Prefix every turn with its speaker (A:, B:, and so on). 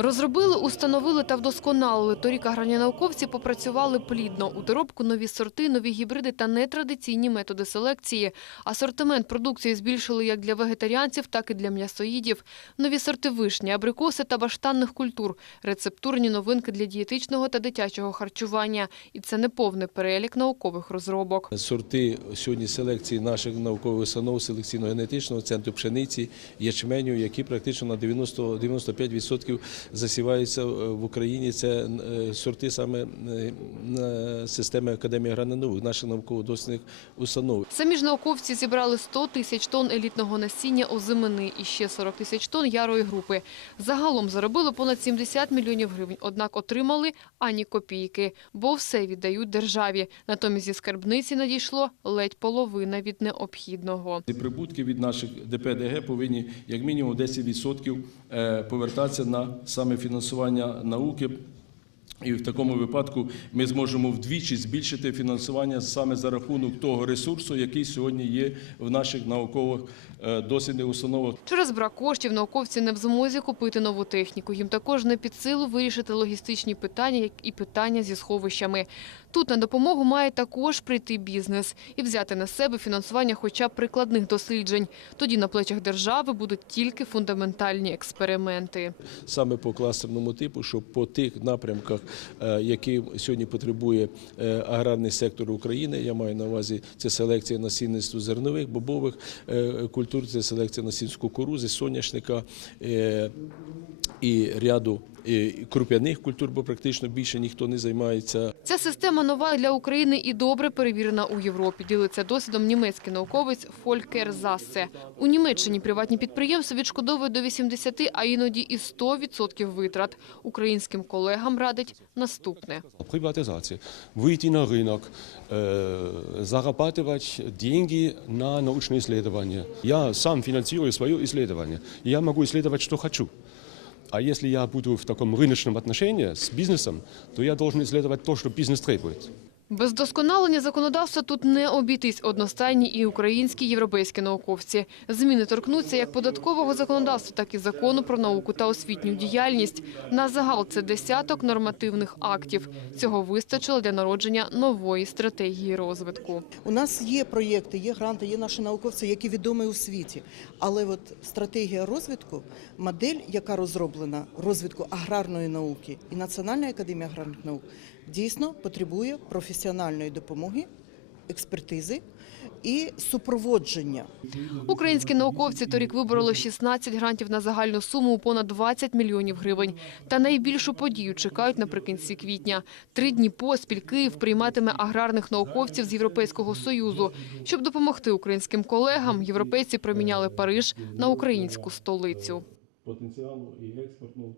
A: Розробили, установили та вдосконалили. Торік аграрні науковці попрацювали плідно. У доробку нові сорти, нові гібриди та нетрадиційні методи селекції. Асортимент продукції збільшили як для вегетаріанців, так і для м'ясоїдів. Нові сорти вишні, абрикоси та баштанних культур. Рецептурні новинки для дієтичного та дитячого харчування. І це не повний перелік наукових розробок.
B: Сорти сьогодні селекції наших наукових установ селекційно-генетичного центру пшениці, ячменю, які практично на 90 95% засіваються в Україні. Це е, сорти саме е, на системи Академії аграрних наших науково-дослідних установ.
A: Самі ж науковці зібрали 100 тисяч тонн елітного насіння озимини і ще 40 тисяч тонн ярої групи. Загалом заробили понад 70 мільйонів гривень, однак отримали ані копійки, бо все віддають державі. Натомість зі скарбниці надійшло ледь половина від необхідного.
B: Прибутки від наших ДПДГ повинні як мінімум 10% е, повертатися на саме фінансування науки. І в такому випадку ми зможемо вдвічі збільшити фінансування саме за рахунок того ресурсу, який сьогодні є в наших наукових е, дослідних установах.
A: Через брак коштів науковці не в змозі купити нову техніку. Їм також не під силу вирішити логістичні питання, як і питання зі сховищами. Тут на допомогу має також прийти бізнес і взяти на себе фінансування хоча б прикладних досліджень. Тоді на плечах держави будуть тільки фундаментальні експерименти.
B: саме по кластерному типу, щоб по тих напрямках, е, які сьогодні потребує е, аграрний сектор України, я маю на увазі це селекція насінництва зернових, бобових е, культур, це селекція насіння кукурузи, соняшника і ряду круп'яних культур, бо практично більше ніхто не займається
A: Ця система нова для України і добре перевірена у Європі. Ділиться досвідом німецький науковець Фолькер Зассе. У Німеччині приватні підприємства відшкодовують до 80, а іноді і 100% витрат. Українським колегам радить наступне.
C: Приватизація. Вийти на ринок, е, зарабатывать деньги на научные исследования. Я сам финансирую свое исследование. и Я могу исследовать, что хочу. А если я буду в таком рыночном отношении с бизнесом, то я должен исследовать то, что бизнес требует.
A: Без досконалення законодавства тут не обійтись одностайні і українські, і європейські науковці. Зміни торкнуться як податкового законодавства, так і закону про науку та освітню діяльність. На загал це десяток нормативних актів. Цього вистачило для народження нової стратегії розвитку.
D: У нас є проєкти, є гранти, є наші науковці, які відомі у світі. Але от стратегія розвитку, модель, яка розроблена розвитку аграрної науки і Національної академії аграрних наук, дійсно потребує професіональної допомоги, експертизи і супроводження.
A: Українські науковці торік вибороли 16 грантів на загальну суму у понад 20 мільйонів гривень. Та найбільшу подію чекають наприкінці квітня. Три дні поспіль Київ прийматиме аграрних науковців з Європейського Союзу. Щоб допомогти українським колегам, європейці проміняли Париж на українську столицю.
B: потенціалу і експортного